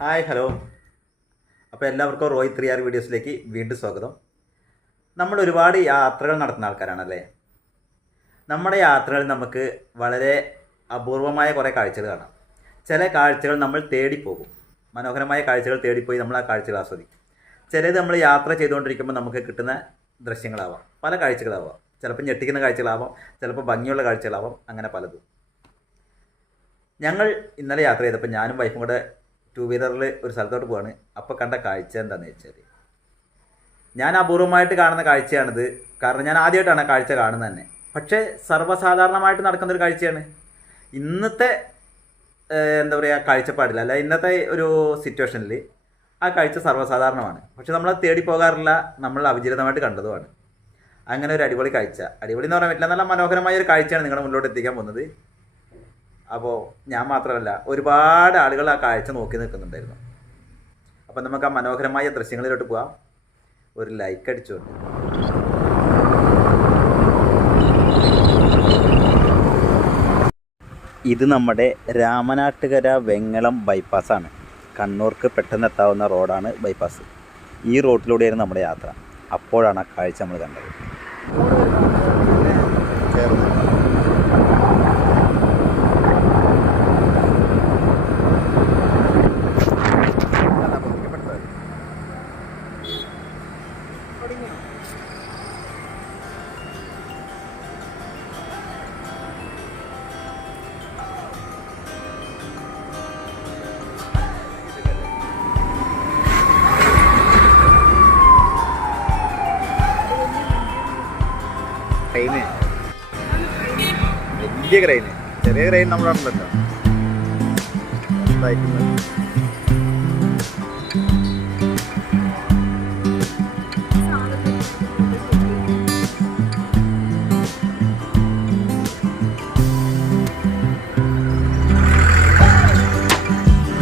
Hi hello. അപ്പോൾ എല്ലാവർക്കും Roy three R വീഡിയോസിലേക്ക് വീണ്ടും സ്വാഗതം. നമ്മൾ ഒരുപാട് യാത്രകൾ നടത്തുന്ന ആൾക്കാരാണല്ലേ? നമ്മുടെ യാത്രകളിൽ നമുക്ക് വളരെ അപൂർവമായ കുറേ കാഴ്ചകൾ കാണാം. ചില കാഴ്ചകൾ നമ്മൾ തേടിപ്പോകും. മനോഹരമായ കാഴ്ചകൾ തേടിപ്പോയി നമ്മൾ ആ കാഴ്ചകൾ ആസ്വദിക്കും. ചിലത് നമ്മൾ യാത്ര ചെയ്തുകൊണ്ടിരിക്കുമ്പോൾ നമുക്ക് കിട്ടുന്ന ദൃശ്യങ്ങളാവാം. പല കാഴ്ചകളാവാം. ചിലപ്പോൾ ഞെട്ടിക്കുന്ന കാഴ്ചകളാവാം. ചിലപ്പോൾ ഭംഗിയുള്ള കാഴ്ചകളാവാം. അങ്ങനെ പലതും. ഞങ്ങൾ ഇന്നലെ യാത്ര ചെയ്തപ്പോൾ ഞാനും വൈഫും കൂടെ ടൂ വീലറിൽ ഒരു സ്ഥലത്തോട്ട് പോവാണ്. അപ്പോൾ കണ്ട കാഴ്ച എന്താണെന്ന് വെച്ചാൽ ഞാൻ അപൂർവമായിട്ട് കാണുന്ന കാഴ്ചയാണിത്. കാരണം ഞാൻ ആദ്യമായിട്ടാണ് കാഴ്ച കാണുന്നത് തന്നെ. പക്ഷേ സർവസാധാരണമായിട്ട് നടക്കുന്ന ഒരു കാഴ്ചയാണ്. ഇന്നത്തെ എന്താ പറയുക കാഴ്ചപ്പാടില്ല അല്ല ഇന്നത്തെ ഒരു സിറ്റുവേഷനിൽ ആ കാഴ്ച സർവസാധാരണമാണ്. പക്ഷെ നമ്മൾ തേടി പോകാറില്ല നമ്മൾ അവിചിതമായിട്ട് കണ്ടതുമാണ്. അങ്ങനെ ഒരു അടിപൊളി കാഴ്ച. അടിപൊളി എന്ന് പറയാൻ പറ്റില്ല നല്ല മനോഹരമായ ഒരു കാഴ്ചയാണ് നിങ്ങളുടെ മുന്നോട്ട് എത്തിക്കാൻ പോകുന്നത്. അപ്പോൾ ഞാൻ മാത്രമല്ല ഒരുപാട് ആളുകൾ ആ കാഴ്ച നോക്കി നിൽക്കുന്നുണ്ടായിരുന്നു. അപ്പം നമുക്ക് ആ മനോഹരമായ ദൃശ്യങ്ങളിലോട്ട് പോവാം. ഒരു ലൈക്ക് അടിച്ചുകൊണ്ട് ഇത് നമ്മുടെ രാമനാട്ടുകര വെങ്ങളം ബൈപ്പാസാണ് കണ്ണൂർക്ക് പെട്ടെന്ന് എത്താവുന്ന റോഡാണ് ബൈപ്പാസ് ഈ റോട്ടിലൂടെയായിരുന്നു നമ്മുടെ യാത്ര. അപ്പോഴാണ് ആ കാഴ്ച നമ്മൾ കണ്ടത്. ക്രെയിന് വലിയ ക്രെയിന് ചെറിയ ക്രെയിൻ നമ്മളാണല്ലോ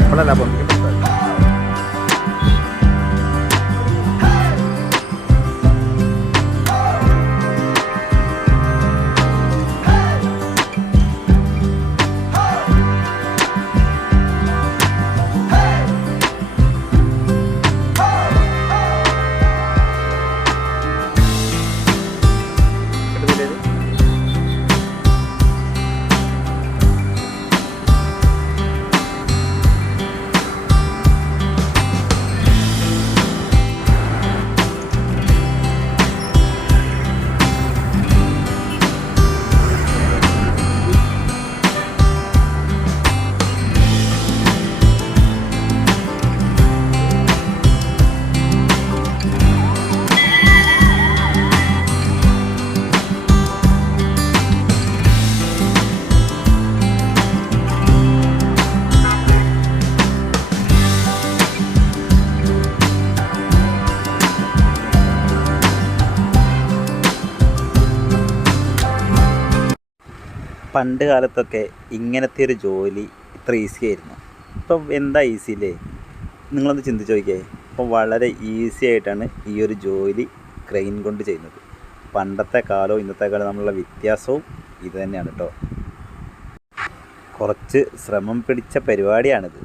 നമ്മളല്ല പൊങ്ങിക്കപ്പെട്ടത് പണ്ട് കാലത്തൊക്കെ ഇങ്ങനത്തെ ഒരു ജോലി ഇത്ര ഈസി ആയിരുന്നു. ഇപ്പം എന്താ ഈസി അല്ലേ നിങ്ങളൊന്ന് ചിന്തിച്ച് നോക്കിയേ. ഇപ്പം വളരെ ഈസി ആയിട്ടാണ് ഈ ഒരു ജോലി ക്രെയിൻ കൊണ്ട് ചെയ്യുന്നത്. പണ്ടത്തെ കാലവും ഇന്നത്തെ കാലവും തമ്മിലുള്ള വ്യത്യാസവും ഇത് തന്നെയാണ് കേട്ടോ കുറച്ച് ശ്രമം പിടിച്ച പരിപാടിയാണിത്.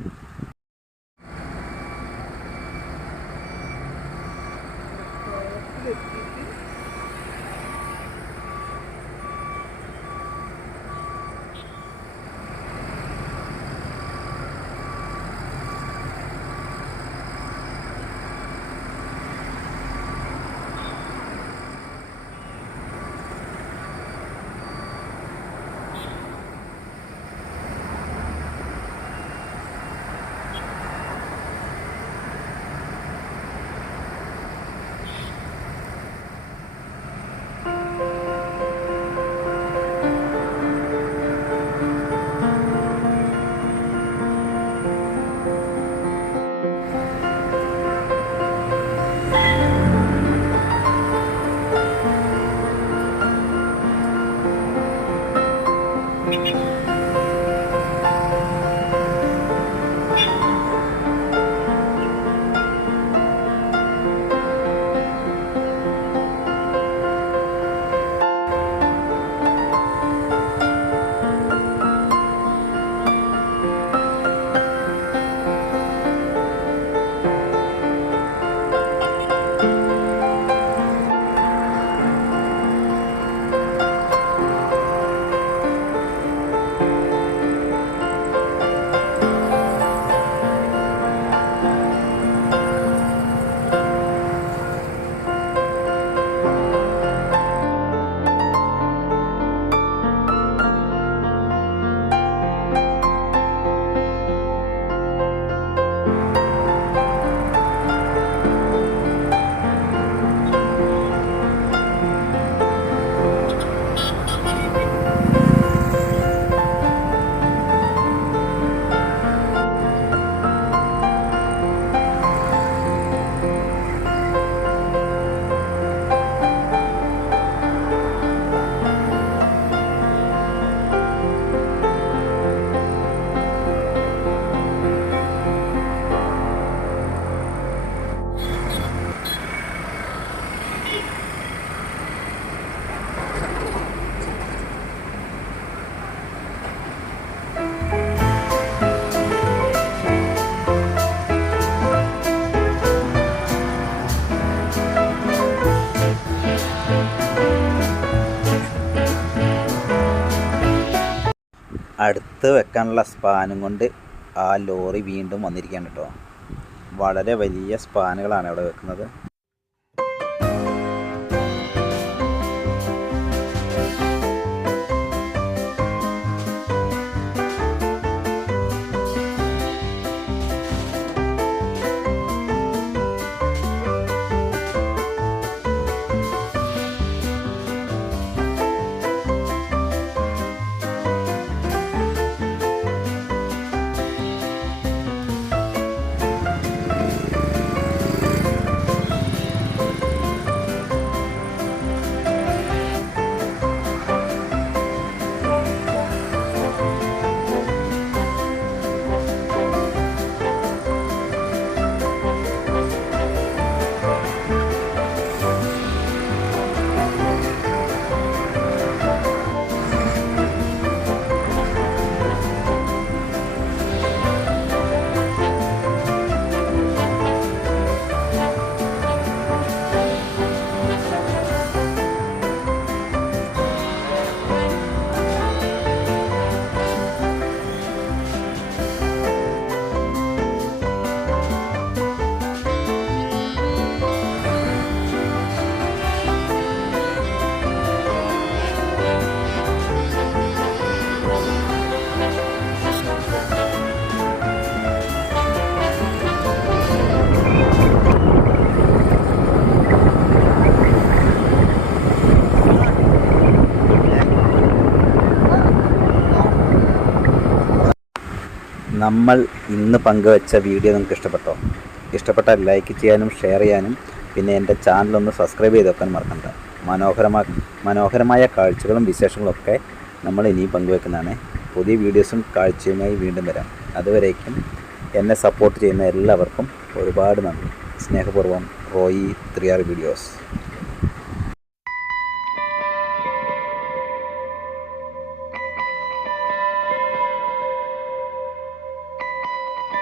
അടുത്ത് വെക്കാനുള്ള സ്പാനും കൊണ്ട് ആ ലോറി വീണ്ടും വന്നിരിക്കുകയാണ് കേട്ടോ. വളരെ വലിയ സ്പാനുകളാണ് അവിടെ വെക്കുന്നത്. നമ്മൾ ഇന്ന് പങ്കുവച്ച വീഡിയോ നിങ്ങൾക്ക് ഇഷ്ടപ്പെട്ടോ? ഇഷ്ടപ്പെട്ടാൽ ലൈക്ക് ചെയ്യാനും ഷെയർ ചെയ്യാനും പിന്നെ എന്റെ ചാനലൊന്ന് സബ്സ്ക്രൈബ് ചെയ്ത് വെക്കാൻ മറക്കണ്ട. മനോഹരമാ മനോഹരമായ കാഴ്ചകളും വിശേഷങ്ങളും ഒക്കെ നമ്മൾ ഇനിയും പങ്കുവെക്കുന്നതാണ്. പുതിയ വീഡിയോസും കാഴ്ചയുമായി വീണ്ടും വരാം. അതുവരേക്കും എന്നെ സപ്പോർട്ട് ചെയ്യുന്ന എല്ലാവർക്കും ഒരുപാട് നന്ദി. സ്നേഹപൂർവം റോയി ത്രിയാർ വീഡിയോസ്